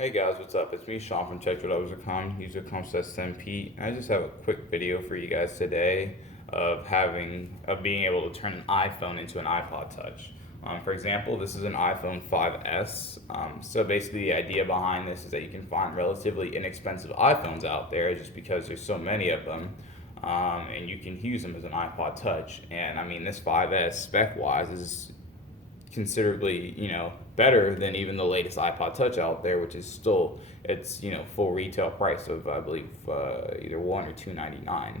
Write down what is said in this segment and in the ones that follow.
Hey guys, what's up? It's me, Sean from CheckYourLevels.com, user.com/SMP. I just have a quick video for you guys today of being able to turn an iPhone into an iPod Touch. For example, this is an iPhone 5S. So basically, the idea behind this is that you can find relatively inexpensive iPhones out there, just because there's so many of them, and you can use them as an iPod Touch. And I mean, this 5S spec-wise is considerably, better than even the latest iPod Touch out there, which is still it's full retail price of, I believe, either $1 or $2.99.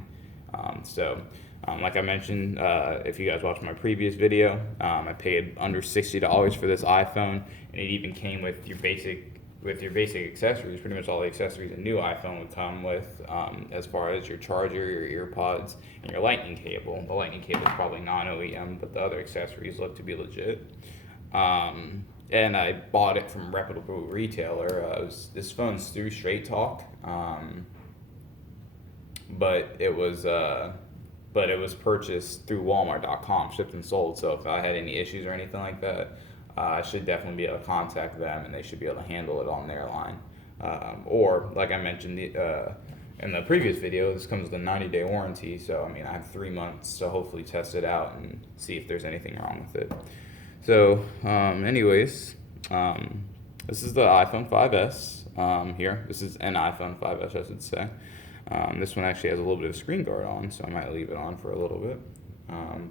Like I mentioned, if you guys watched my previous video, I paid under $60 for this iPhone, and it even came with your basic accessories. Pretty much all the accessories a new iPhone would come with, as far as your charger, your ear pods, and your lightning cable. The lightning cable is probably non-OEM, but the other accessories look to be legit. And I bought it from a reputable retailer. This phone's through Straight Talk, but it was purchased through Walmart.com, shipped and sold. So if I had any issues or anything like that, I should definitely be able to contact them, and they should be able to handle it on their line. Or, like I mentioned in the previous video, this comes with a 90-day warranty. So, I mean, I have 3 months to hopefully test it out and see if there's anything wrong with it. So, anyways, this is the iPhone 5S here. This is an iPhone 5S, I should say. This one actually has a little bit of screen guard on, so I might leave it on for a little bit.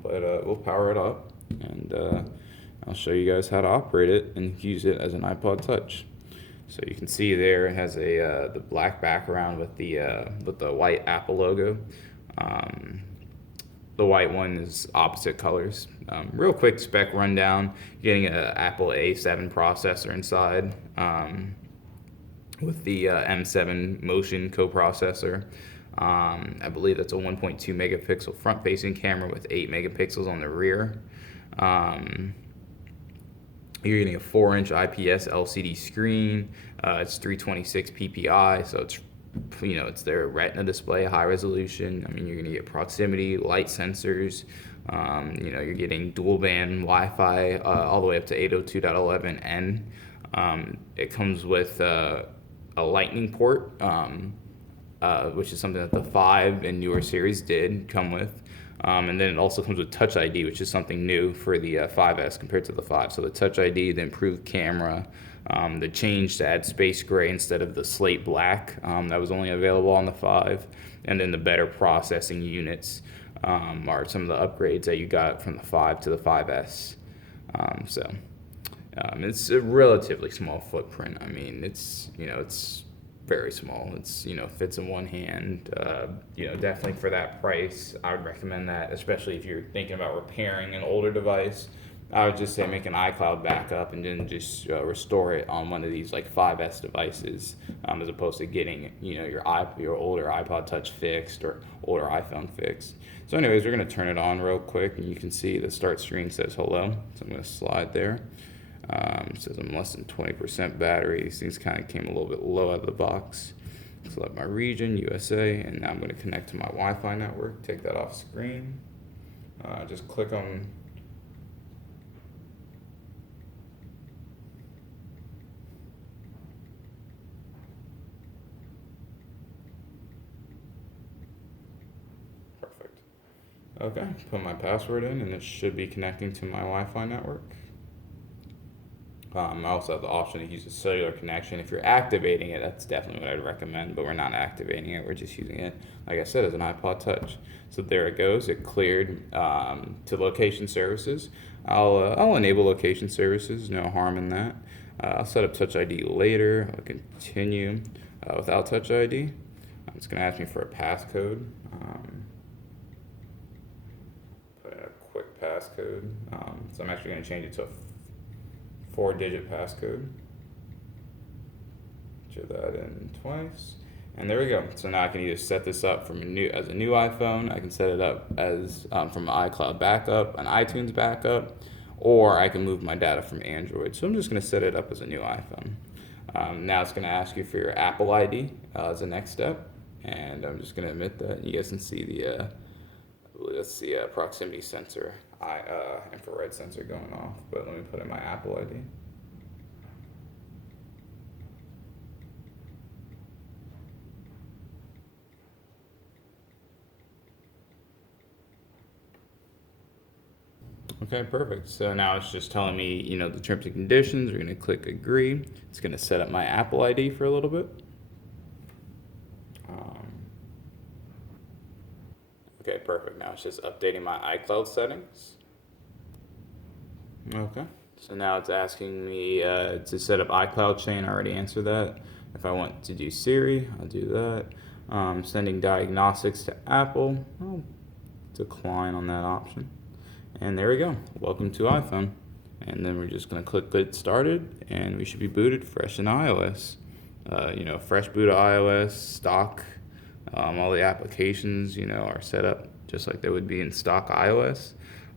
But we'll power it up, and I'll show you guys how to operate it and use it as an iPod Touch. So you can see there it has the black background with the white Apple logo. The white one is opposite colors. Real quick spec rundown: you're getting an Apple A7 processor inside, with the M7 Motion coprocessor. I believe that's a 1.2 megapixel front-facing camera with 8 megapixels on the rear. You're getting a 4-inch IPS LCD screen. It's 326 ppi, so it's their Retina display, high resolution. I mean, you're gonna get proximity, light sensors. You're getting dual band Wi-Fi all the way up to 802.11n. It comes with a Lightning port, which is something that the 5 and newer series did come with. And then it also comes with Touch ID, which is something new for the 5S compared to the 5. So the Touch ID, the improved camera, the change to add space gray instead of the slate black that was only available on the 5, and then the better processing units are some of the upgrades that you got from the 5 to the 5S. It's a relatively small footprint. I mean, it's very small. It's fits in one hand. Definitely for that price, I would recommend that, especially if you're thinking about repairing an older device. I would just say make an iCloud backup and then just restore it on one of these like 5S devices, as opposed to getting your older iPod Touch fixed or older iPhone fixed. So anyways, we're gonna turn it on real quick, and you can see the start screen says hello. So I'm gonna slide there. It says I'm less than 20% battery. These things kind of came a little bit low out of the box. Select my region, USA, and now I'm going to connect to my Wi-Fi network. Take that off screen. Just click on perfect. Okay, put my password in, and it should be connecting to my Wi-Fi network. I also have the option to use a cellular connection. If you're activating it, that's definitely what I'd recommend, but we're not activating it. We're just using it, like I said, as an iPod Touch. So there it goes. It cleared to location services. I'll enable location services. No harm in that. I'll set up Touch ID later. I'll continue without Touch ID. It's going to ask me for a passcode. Put in a quick passcode. So I'm actually going to change it to a 4-digit passcode. Put that in twice, and there we go. So now I can either set this up as a new iPhone. I can set it up as from an iCloud backup, an iTunes backup, or I can move my data from Android. So I'm just going to set it up as a new iPhone. Now it's going to ask you for your Apple ID as the next step, and I'm just going to admit that. You guys can see the proximity sensor, infrared sensor going off, but let me put in my Apple ID. Okay, perfect. So now it's just telling me, the terms and conditions. We're going to click agree. It's going to set up my Apple ID for a little bit. Okay, perfect. Now it's just updating my iCloud settings. Okay. So now it's asking me to set up iCloud chain. I already answered that. If I want to do Siri, I'll do that. Sending diagnostics to Apple. I'll decline on that option. And there we go. Welcome to iPhone. And then we're just going to click get started, and we should be booted fresh in iOS. Fresh boot of iOS, stock. All the applications, are set up just like they would be in stock iOS.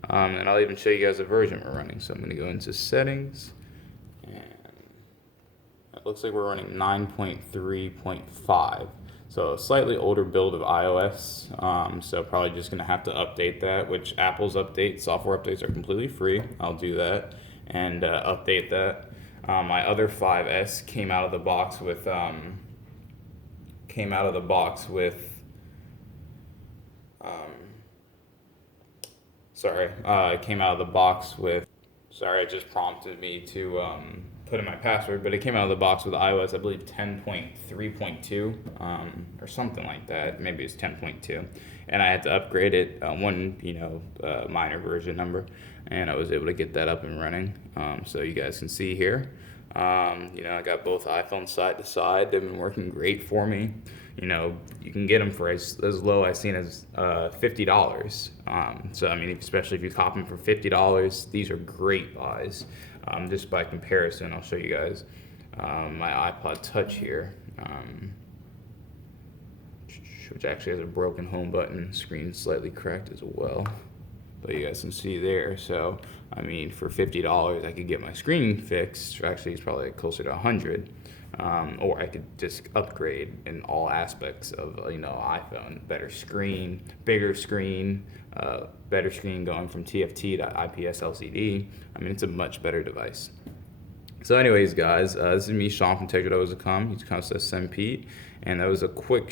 And I'll even show you guys the version we're running. So I'm going to go into settings, and it looks like we're running 9.3.5. So a slightly older build of iOS. So probably just going to have to update that, which Apple's software updates are completely free. I'll do that and update that. My other 5S came out of the box with sorry, it just prompted me to put in my password, but it came out of the box with iOS, I believe 10.3.2 or something like that. Maybe it's 10.2, and I had to upgrade it one minor version number, and I was able to get that up and running. So you guys can see here. I got both iPhones side to side. They've been working great for me. You can get them for as low as seen as $50. So I mean, especially if you cop them for $50, these are great buys. Just by comparison, I'll show you guys my iPod Touch here, which actually has a broken home button, screen slightly cracked as well. But you guys can see there. So I mean, for $50, I could get my screen fixed. Actually, it's probably closer to $100. Or I could just upgrade in all aspects of iPhone. Better screen, bigger screen, better screen going from TFT to IPS LCD. I mean, it's a much better device. So anyways, guys, this is me, Sean from TechRadio.com. He's says Send Pete, and that was a quick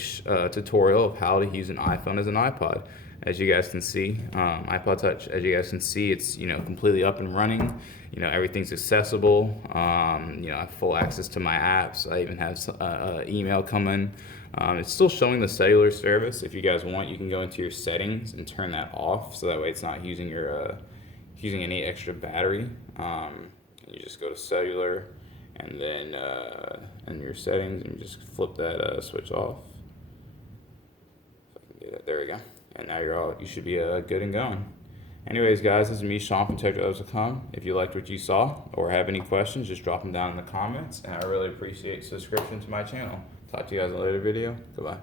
tutorial of how to use an iPhone as an iPod. As you guys can see, iPod Touch, as you guys can see, it's completely up and running. Everything's accessible. I have full access to my apps. I even have email coming. It's still showing the cellular service. If you guys want, you can go into your settings and turn that off, so that way it's not using using any extra battery. You just go to cellular, and then in your settings, and you just flip that switch off. If I can get it, there we go. And now you should be good and going. Anyways, guys, this is me, Sean from TechRadio.com. If you liked what you saw or have any questions, just drop them down in the comments. And I really appreciate subscription to my channel. Talk to you guys in a later video. Goodbye.